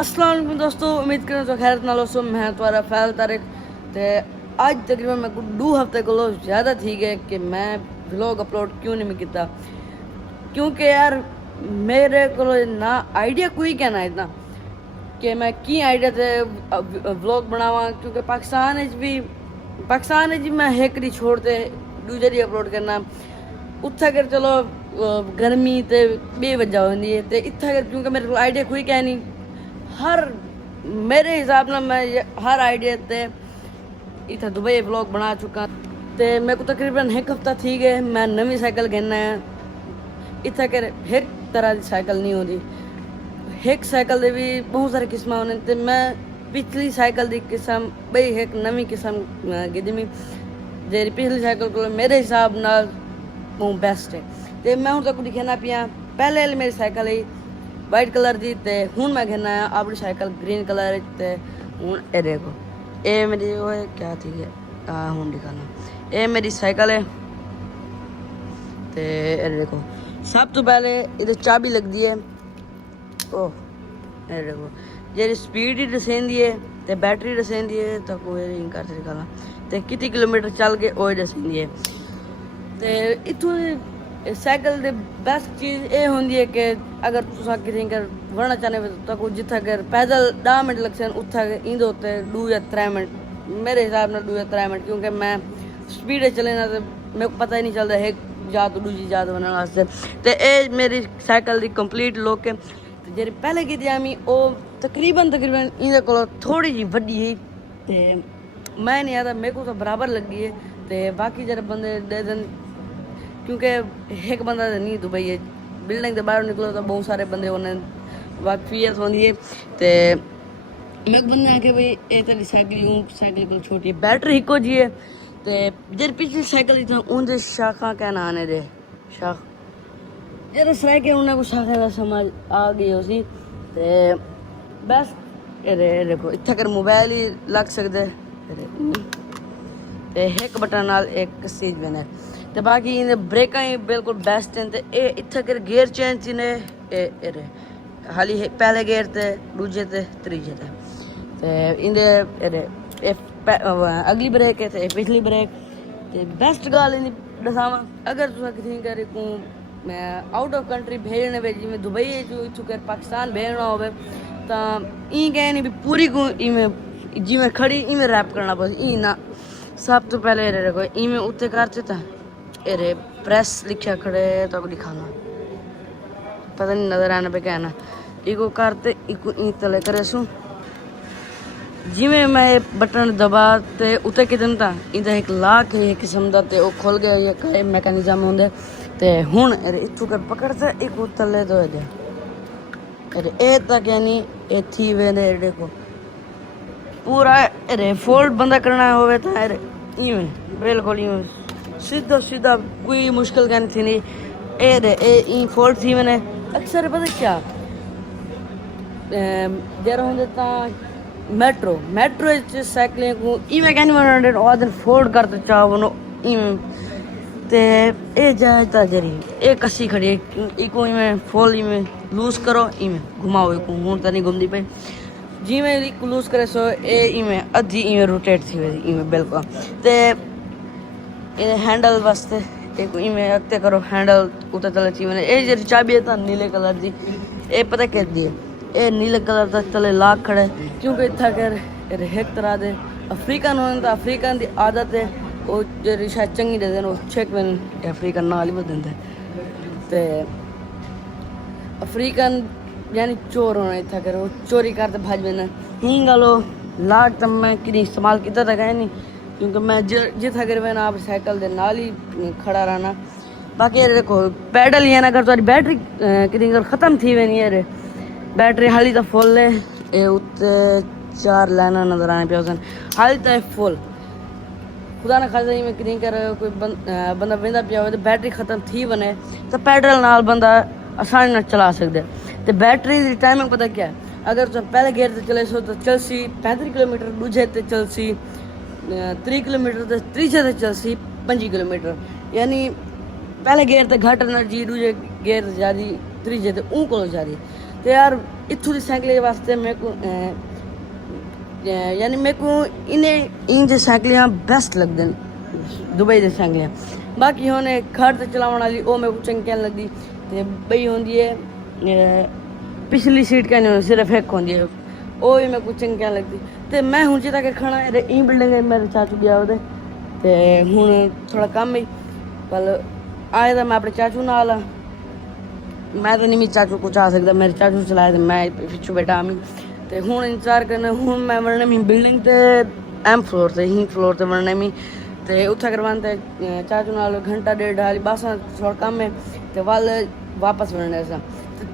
अस्सलाम वालेकुम दोस्तों, उम्मीद करें तो खैरत नाल होसो। मैं तुम्हारा फैल तारिक ते आज तकरीबन मैं को 2 हफ्ते को ज़्यादा थी गए कि मैं व्लॉग अपलोड क्यों नहीं किया, क्योंकि यार मेरे को ना आइडिया कोई कहना इतना कि मैं की आइडिया से व्लॉग बनावा, क्योंकि पाकिस्तान भी मैं एक नहीं छोड़ते दूसरी अपलोड करना। उत्थे अगर चलो गर्मी तो बेवजह होती है, तो इतना अगर क्योंकि मेरे को आइडिया कोई कह नहीं, हर मेरे हिसाब से मैं हर आइडिया ते इतना दुबई व्लॉग बना चुका। तो मेरे को तकरीबन एक हफ्ता थी गए मैं नवी साइकिल घेना है। इतना कर एक तरह की साइकिल नहीं होती, एक साइकिल के भी बहुत सारे किस्म होने, तो मैं पिछली साइकिल की किस्म बई एक नवी किस्म गिदमी जी पिछली साइकिल को मेरे हिसाब नाल बहुत बेस्ट है। तो मैं हूँ तक दिखाना पिया पहले मेरी साइकिल है वाइट कलर की, तो हूँ मैं घेना है अपनी साइकिल ग्रीन कलर। तो हूँ ये देखो ये मेरी वो है क्या थी हूँ दिखाना ये मेरी साइकिल है। तो ये देखो सब तो पहले इधर चाबी लगती है, ओह ये देखो जी स्पीड ही दसेंदी है, तो बैटरी दसेंदी है, तो कोई नहीं कर दिखाना तो कितने किलोमीटर चल के वो दसेंदी है। तो इतों साइकिल की बेस्ट चीज़ ये होंगी है कि अगर तुम किसी वरना चाहते हो तो जिथे अगर पैदल 10 मिनट लग सन उत्थे इंदे उत्ते 2 या 3 मिनट मेरे हिसाब से 2 या 3 मिनट, क्योंकि मैं स्पीड चले ना तो मेरे को पता ही नहीं चलता एक जा तो दूसरी जा बनने वास्ते। तो ये मेरी साइकिल की कंप्लीट लुक है। तो जी पहले की आमी वो तकरीबन इन्हें को थोड़ी जी वड्डी है, तो मैं नहीं आता मेरे को तो बराबर लगी है। तो बाकी जरा बंदे दे दिन क्योंकि एक बंदा नहीं दुबई है, बिल्डिंग के बाहर निकलो तो बहुत सारे बंदे होने वाकफियत होती है। तो मैं बंदे आके भाई ये तेरी साइकिल को छोटी है बैटरी हिको जी है। तो जब पिछली साइकिल थी उनके शाखा क्या ना आने दे शाख जरा सह के उन्हें को शाखा का समझ आ गई उसी। तो बस ये देखो इतना कर मोबाइल ही लग सकते तो एक बटन नाल एक चीज बने। तो बाकी इन्हें ब्रेक ही बिल्कुल बेस्ट हैं। तो ये इतना कर गियर चेंज ने हाली पहले गियर थे दूजे थे तीजे थे। तो इन्हें अगली ब्रेक है तो पिछली ब्रेक। तो बेस्ट गल इन दसावा अगर तुम किसी करे को मैं आउट ऑफ कंट्री भेजने वे जिमें दुबई जो इतों कर पाकिस्तान भेजना हो तो ई कह नहीं भी पूरी को इवें जिमें खड़ी इवें रैप करना पड़े ई ना। सब तो पहले देखो इवें उत्ते करते था ये प्रेस लिखा खड़े तो दिखाना पता नहीं नजर आने पे कहना इको करते इको ई तले करे सू जिमें मैं बटन दबाते उते कितन था इधर एक लाख एक किस्म का तो खुल गया ये कई मैकेनिज्म होंगे। तो हूँ इतों कर पकड़ते एक तले तो ये तक यानी ये थी वे देखो पूरा अरे फोल्ड बंदा करना हो तो इवें बिल्कुल इवें सीधा सीधा कोई मुश्किल कहनी थी नहीं ये फोल्ड थी मैंने अक्सर पता क्या जरा होंगे तो मेट्रो साइकिलें को इवें कहनी मैंने दिन फोल्ड करते चाहो बनो इवें। तो ये जाए जरी ये कसी खड़ी इको इवें फोल्ड इवें लूज करो इवें घुमाओ इको हूँ तो नहीं घूमती पे जिमें इको लूज करे सो ये इवें अद्धी इवें रोटेट थी वही इवें बिल्कुल। तो ये हैंडल वास्ते एक इवें अगते करो हैंडल उतर तले थी मैंने ये जी चाबी है नीले कलर की ये पता क्या दी है ये नीले कलर तक तले लाख खड़े क्योंकि इतना कर एक तरह के अफ्रीकन होने तो अफ्रीकन की आदत है वो जो शायद चंगी दे दें छेक में अफ्रीकन नाल ही देंगे। तो अफ्रीकन यानी चोर होना इतना कर वो चोरी करते भाज बना ही गलो लाट तब मैं कि इस्तेमाल किया था कहीं नहीं, क्योंकि मैं जितना कर मैं आप साइकिल के नाल ही खड़ा रहना। बाकी देखो पैडल ही है ना अगर तुम्हारी बैटरी कितनी ख़त्म थी वे नहीं है बैटरी हाली तो फुल है ये उत्ते 4 लाइना नजर आने पे हाली तो फुल खुदा ना खासा ही में कितनी कर कोई बंदा बंदा पिया हो तो बैटरी ख़त्म थी बने तो पैडल नाल बंदा आसानी ना चला सकते। तो बैटरी की टाइमिंग पता क्या है अगर तुम पहले गेयर से चले सो तो चलसी 35 किलोमीटर दूजे ते चलसी 3 किलोमीटर तो तीजे ते चलसी 5 किलोमीटर यानी पहले गेयर ते घट एनर्जी दूजे गेयर ज़्यादा तीजे ते ऊँ को ज़्यादा। ਤੇ ਯਾਰ ਇੱਥੋਂ ਦੀ ਸਾਈਕਲ ਵਾਸਤੇ ਮੇਰੇ ਕੋ ਯਾਨੀ ਮੇਰੇ ਕੋ ਇਨ ਦੇ ਸਾਈਕਲਾਂ ਬੈਸਟ ਲੱਗਦੇ ਨੇ ਦੁਬਈ ਦੇ ਸਾਈਕਲਾਂ। ਬਾਕੀ ਹੁਣ ਖੜ ਤੇ ਚਲਾਉਣ ਵਾਲੀ ਉਹ ਮੇਰੇ ਕੋ ਚੰਗੀ ਲੱਗਦੀ ਤੇ ਬਈ ਹੁੰਦੀ ਹੈ ਪਿਛਲੀ ਸੀਟ ਕਹਿੰਦੇ ਸਿਰਫ ਇੱਕ ਹੁੰਦੀ ਹੈ ਉਹ ਵੀ ਮੇਰੇ ਕੋ ਚੰਗੀ ਲੱਗਦੀ। ਤੇ ਮੈਂ ਹੁਣ ਜਿੱਦਾਂ ਕਿ ਖਾਣਾ ਇਹ ਬਿਲਡਿੰਗ ਮੇਰੇ ਚਾਚੂ ਗਿਆ ਉਹਦੇ ਤੇ ਹੁਣ ਥੋੜਾ ਕੰਮ ਹੀ ਪਰ ਆਏ ਤਾਂ ਮੈਂ ਆਪਣੇ ਚਾਚੂ ਨਾਲ ਆ। ਮੈਂ ਤਾਂ ਨਹੀਂ ਮੇਰੇ ਚਾਚੂ ਕੋ ਚਾ ਸਕਦਾ ਮੇਰੇ ਚਾਚੂ ਚਲਾਏ ਤੇ ਮੈਂ ਪਿੱਛੋਂ ਬੈਠਾ ਮੈਂ ਤੇ ਹੁਣ ਇੰਤਜ਼ਾਰ ਕਰਨਾ। ਹੁਣ ਮੈਂ ਵੜਨਾ ਮੈਂ ਬਿਲਡਿੰਗ ਤੇ ਐਮ ਫਲੋਰ ਤੇ ਹੀ ਫਲੋਰ ਤੇ ਵੜਨਾ ਮੈਂ ਤੇ ਉੱਥੇ ਕਰਵਾਉਣ ਤੇ ਚਾਚੂ ਨਾਲ ਘੰਟਾ ਡੇਢ ਹਾਲੀ ਬਸ ਥੋੜਾ ਕੰਮ ਹੈ ਤੇ ਵੱਲ ਵਾਪਸ ਵੜਨਾ ਸਾਂ। ਤੇ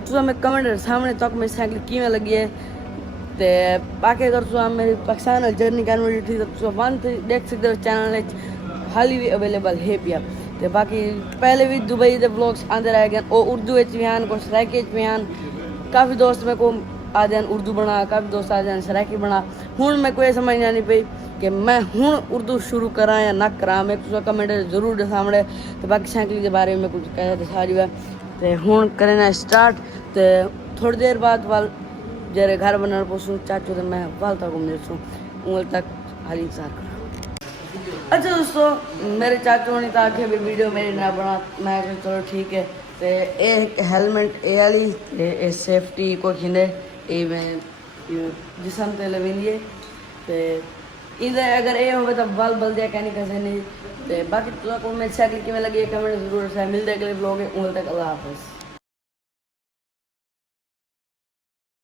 ਤੁਸੀਂ ਮੈਂ ਕਮੈਂਟ ਸਾਹਮਣੇ ਤੱਕ ਮੇਰੀ ਸਾਈਕਲ ਕਿਵੇਂ ਲੱਗੀ ਹੈ ਤੇ ਬਾਕੀ ਅਗਰ ਤੁਸੀਂ ਮੇਰੀ ਪਾਕਿस्तान जर्नी करनी थी तो तुम वन देख सकते हो चैनल हाली भी अवेलेबल है पिया। तो बाकी पहले भी दुबई के व्लॉग्स आते रह गए और उर्दू भी हैं कुछ सराइकी भी हैं। काफ़ी दोस्त मेरे को आते हैं उर्दू बना काफ़ी दोस्त आते हैं सराइकी बना। हूँ मैं कोई समझ नहीं पई कि मैं हूँ उर्दू शुरू करा या ना करा। मैं कुछ कमेंट जरूर सामने तो बाकी साइकिल के बारे में कुछ कह सारी बात तो हूँ करना स्टार्ट। तो थोड़ी देर बाद वाल जरे घर बनने पहुँचूँ चाचू तो मैं वाल तक घूमने उंगल तक हाल इंतजार करा। अच्छा दोस्तों मेरे चाचू ने कहा कि वीडियो मेरी ना बना मैं चलो ठीक है। तो एक हेलमेट ये वाली सेफ्टी को खिंदे ये मैं जिसम ते लवेंदी तो इधर अगर ये हो तो बल बल दिया कहने कैसे नहीं। तो बाकी तो मेरी साइकिल किमें लगी कमेंट जरूर मिलते अगले ब्लॉग है उंगल तक अल्लाह हाफिज़।